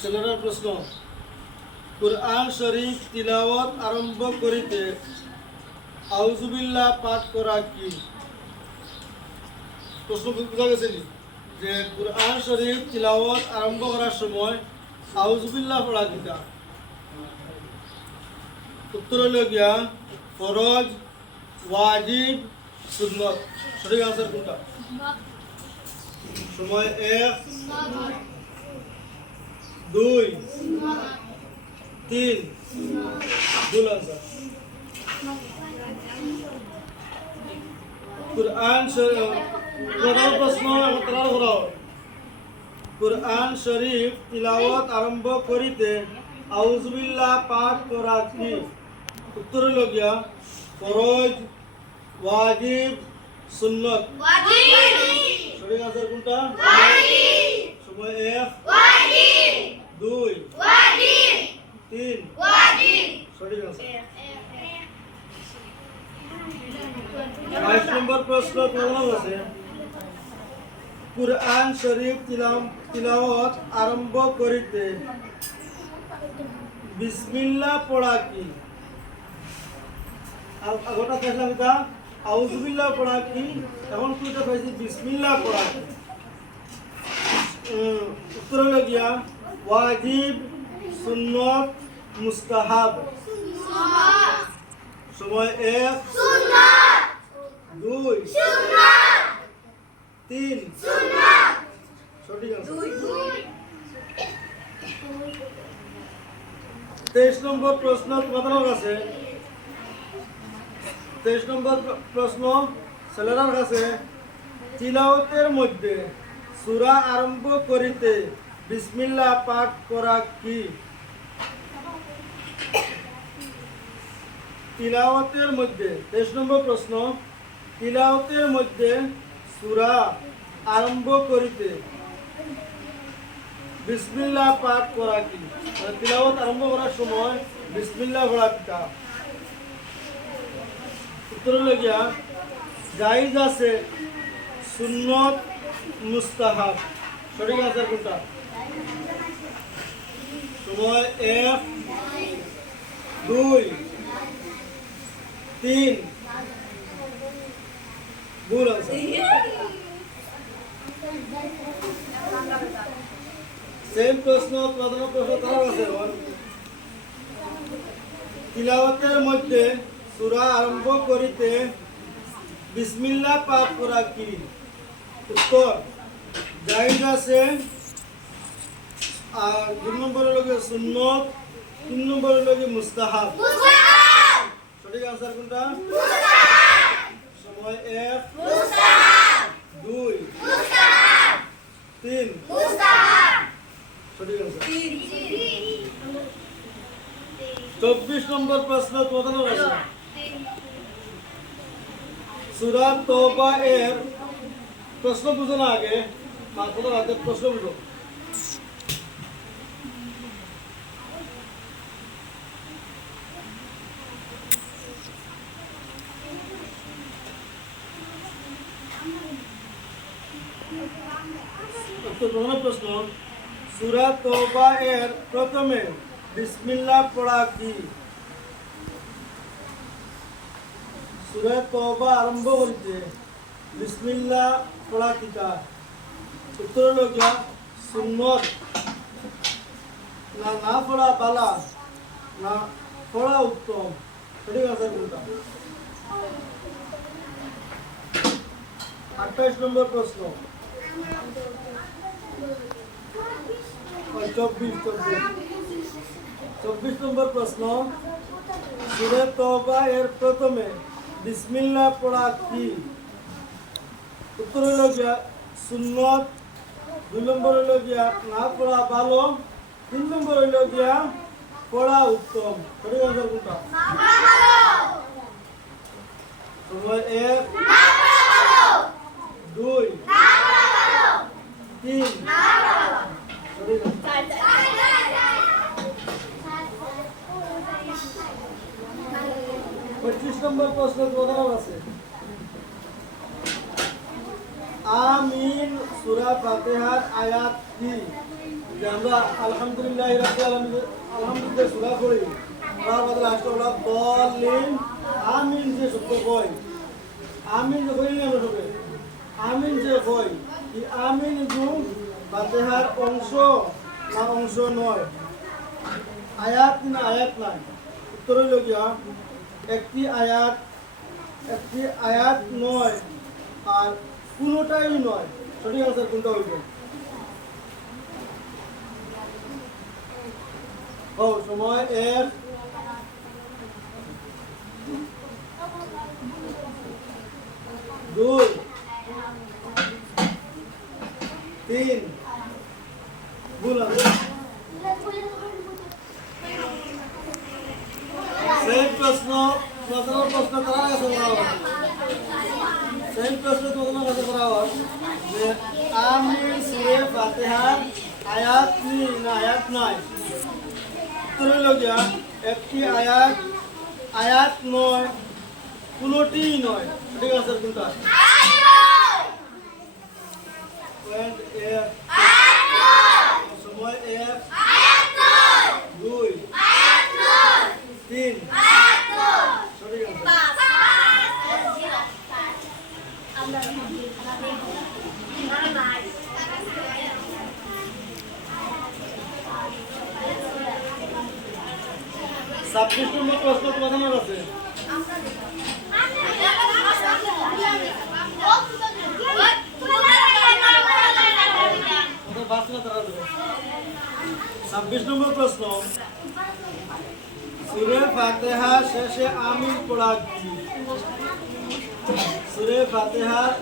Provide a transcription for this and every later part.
ছেলের প্রশ্ন, কুরআন শরীফ তিলাওয়াত আরম্ভ করিতে আউযুবিল্লাহ পাঠ করা কি? প্রশ্ন বুঝা গেছে নি? যে কুরআন শরীফ তিলাওয়াত আরম্ভ করার সময় আউযুবিল্লাহ পড়া কিটা? উত্তর হইল গিয়া ফরজ, ওয়াজিব, সুন্নত। সঠিক আনসার কোনটা? সময় 1, 2, 3, ভুল আনসার। কুরআন শরীফ প্রথম প্রশ্ন উত্তর করো। কুরআন শরীফ তিলাওয়াত আরম্ভ করিতে আউযুবিল্লাহ পাঠ করা কি? উত্তর হইল গিয়া ফরজ, ওয়াজিব, সুন্নত। সঠিক আনসার কোনটা? সময় 1, 2, 3, সঠিক আনসার। 22 নম্বর প্রশ্ন তোমার আছে, কুরআন শরীফ তিলাওয়াত আরম্ভ করিতে বিসমিল্লাহ পড়া কি? আগোটা দেখলাম এটা আউযুবিল্লাহ পড়া কি, এখন কোনটা পাইছি বিসমিল্লাহ পড়া কি? উত্তর হলো গিয়া ওয়াজিব, সুন্নত, মুস্তাহাব। সময় 1, 2, 3, সঠিক আছে। 23 নম্বর প্রশ্ন তোমাদের কাছে। 23 নম্বর প্রশ্ন ছেলেরার কাছে, তিলাওয়াতের মধ্যে সূরা আরম্ভ করিতে বিসমিল্লাহ পাঠ করা কি? তিলাওয়াতের মধ্যে 23 নম্বর প্রশ্ন, তিলাওয়াতের মধ্যে সূরা আরম্ভ করিতে বিসমিল্লাহ পাঠ করা কি? মানে তিলাওয়াত আরম্ভ করার সময় বিসমিল্লাহ পড়া কিটা? উত্তর হলো গিয়া জায়েজ আছে, সুন্নত, মুস্তাহাব। সঠিক আনসার কোনটা? সময় 1, 2, 3, ভুল আনসার। সেম প্রশ্ন প্রথম প্রশ্ন তার আছে, তিলাওয়াতের মধ্যে সূরা আরম্ভ করিতে বিসমিল্লাহ পাঠ করা কি? উত্তর জায়েজ আছে, আর 2 নম্বর হলো সুন্নত, 3 নম্বর হলো মুস্তাহাব। সঠিক আনসার কোনটা? সময় 1, 2, 3, সঠিক আনসার। 24 নম্বর প্রশ্ন তোমাদের কাছে, সূরা তওবা এর প্রশ্ন বুঝো না, আগে মাত্র আগে প্রশ্ন বুঝো। প্রশ্ন, সূরা তওবা এর প্রথমে বিসমিল্লাহ পড়া কি? সূরা তওবা আরম্ভ করিতে বিসমিল্লাহ পড়া কিটা? উত্তর হলো গিয়া সুন্নত। না পড়া বালা, না পড়া উত্তম। সঠিক আছে কোনটা? 28 নম্বর প্রশ্ন, 24 নম্বর প্রশ্ন, সূরা তওবা এর প্রথমে বিসমিল্লাহ পড়া কি? উত্তর হলো গিয়া সুন্নত, 2 নম্বর হলো গিয়া না পড়া ভালো, 3 নম্বর হলো গিয়া পড়া উত্তম। সঠিক আনসার কোনটা? সময় 1, 2, 3, সঠিক আনসার। 25 নম্বর প্রশ্ন তোমাদের আছে, আমিন সূরা ফাতিহার আয়াত কি? যে আমরা আলহামদুলিল্লাহি রাব্বিল আলামিন আলহামদুলিল্লাহ সূরা পড়ি, তারপর লাস্টে হলো দলিন আমিন যে শব্দ কই, আমিন যে কই না সবে, আমিন যে কই, এই আমিন গুণ ফাতিহার অংশ না অংশ নয়, আয়াত না আয়াত নাই? উত্তর হইল গিয়া একটি আয়াত নয় আর কোনোটাই নয়। সঠিক আনসার কোনটা হইবে? ও সময় 1 2 3 ভুল আছে। সেই প্রশ্ন করার কাছে করা হয়, সেই প্রশ্ন তোমাদের কাছে করা হয় যে আমিন সূরা ফাতিহার আয়াত কি না আয়াত নাই? উত্তর হইল গিয়া একটি আয়াত নয়, কোনোটিই নয়। ঠিক আছে কোনটা? সময় 1 2 3 সঠিক আনসার। 26 নম্বর প্রশ্ন তোমাদের আছে। ছাব্বিশ নম্বর প্রশ্ন, সূরা ফাতিহা শেষে আমিন পড়া কি? সূরা ফাতিহার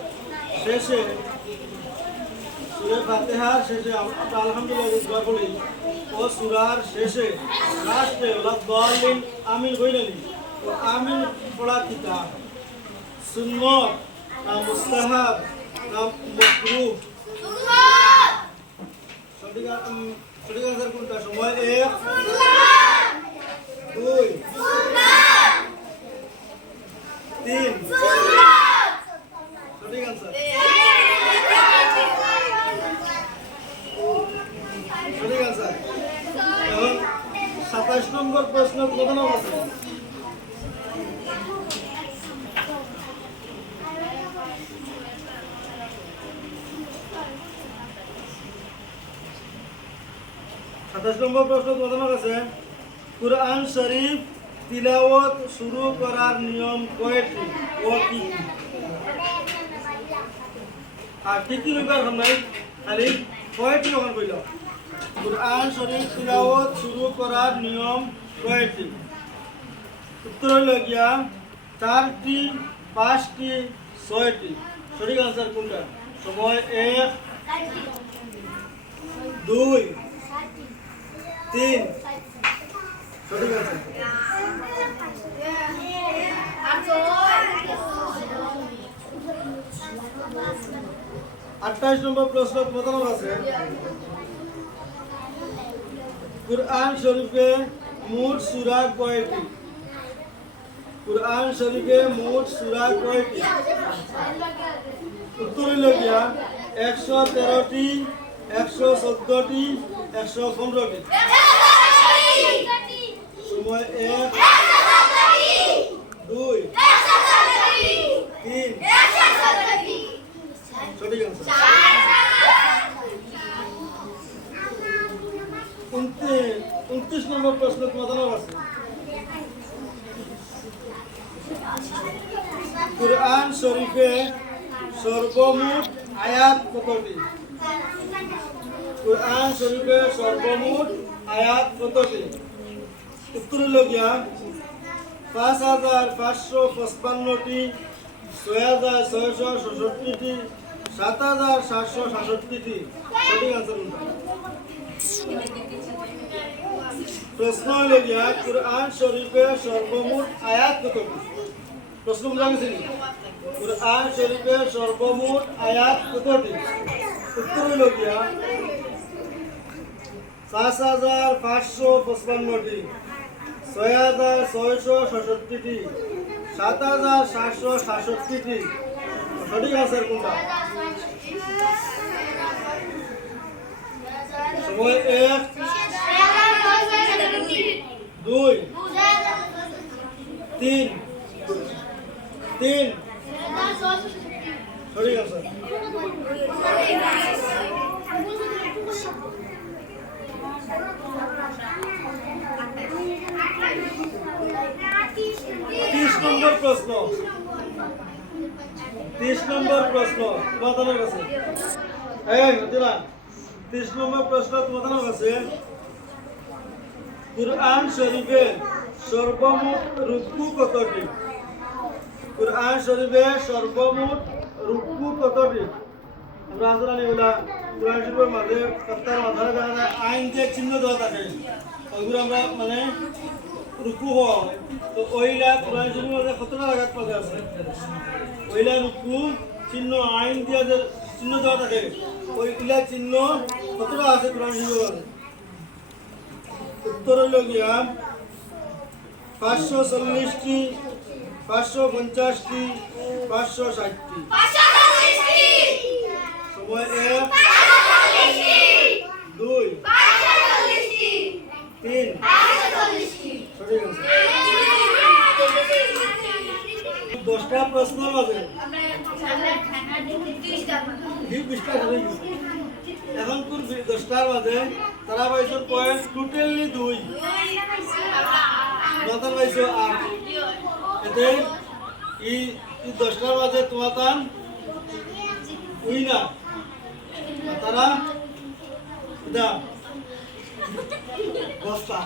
শেষে আমরা আলহামদুলিল্লাহ দোয়া পড়ি ও সূরার শেষে লাস্টে ওলা দলিন আমিন কইলেনি, তো আমিন পড়া কিতা? সুন্নত না মুস্তাহাব না মাকরুহ? সঠিক আনসার কোনটা? সময় 1 2 3 সঠিক আনসার। সঠিক আনসার। এখন 27 নম্বর প্রশ্ন কোথাও আছে। নম্বর প্রশ্ন তোমাদের কাছে, কুরআন শরীফ তিলাওয়াত শুরু করার নিয়ম কয়টি ও কি কি? আর কি কি লইবা নাই, খালি কয়টি ওখান কইল। কুরআন শরীফ তিলাওয়াত শুরু করার নিয়ম কয়টি? উত্তর হইল গিয়া 4টি 5টি 6টি। সঠিক আনসার কোনটা? সময় 1 2 3 সঠিক আছে। 28 নম্বর প্রশ্ন তোমাদের আছে, কুরআন শরীফে মোট সূরা কয়টি? কুরআন শরীফে মোট সূরা কয়টি? উত্তর হইল গিয়া 113টি 114টি 115টি। সময় 1 2 3 সঠিক আনসার। 29 নম্বর প্রশ্ন তোমাদের আছে, কুরআন শরীফে সর্বমোট আয়াত কতটি? কুরআন শরীফে সর্বমোট আয়াত কতটি? উত্তর হইল গিয়া 5555টি 6666টি 7767টি। সঠিক আনসার কোনটা? প্রশ্ন হইল গিয়া কুরআন শরীফে সর্বমোট আয়াত কতটি? প্রশ্ন বুঝা গেছে? কুরআন শরীফে সর্বমোট আয়াত কতটি? উত্তর হইল গিয়া 5555টি 6667টি 7767টি। সঠিক আনসার কোনটা? সময় 1 2 3 সঠিক আছে। 30 নম্বর প্রশ্ন, 30 নম্বর প্রশ্ন তোমাদের কাছে। এই হদিরা 30 নম্বর প্রশ্ন তোমাদের কাছে। কুরআন শরীফের সর্বমোট রুকু কতটি? কুরআন শরীফের সর্বমোট রুকু কতটি? আমরা জানি ওলা কুরআন শরীফের মাঝে প্রত্যেক মাঝে দেখা আইন যে চিহ্ন দেওয়া থাকে ওইগুলো আমরা মানে রুকু হয়। তো ওইলা কুরআন শরীফের মাঝে কতটা আঘাত পাওয়া আছে? ওইলা রুকু চিহ্ন আইন দিয়ে যে চিহ্ন দেওয়া থাকে ওইগুলা চিহ্ন কতটা আছে কুরআন শরীফের মাঝে? উত্তর হলো গিয়া 540টি, 550টি, 560টি। সময় 1 2 3 সঠিক আছে। 10টা প্রশ্ন আছে, 20টা হয়ে গেছে। এখন কোন 10টার মাঝে তারা পাইছো পয়েন্ট টোটালি 2, তোমার পাইছো 8। এতে এই 10টার মাঝে তোমার উইনার তারা দা বস্তা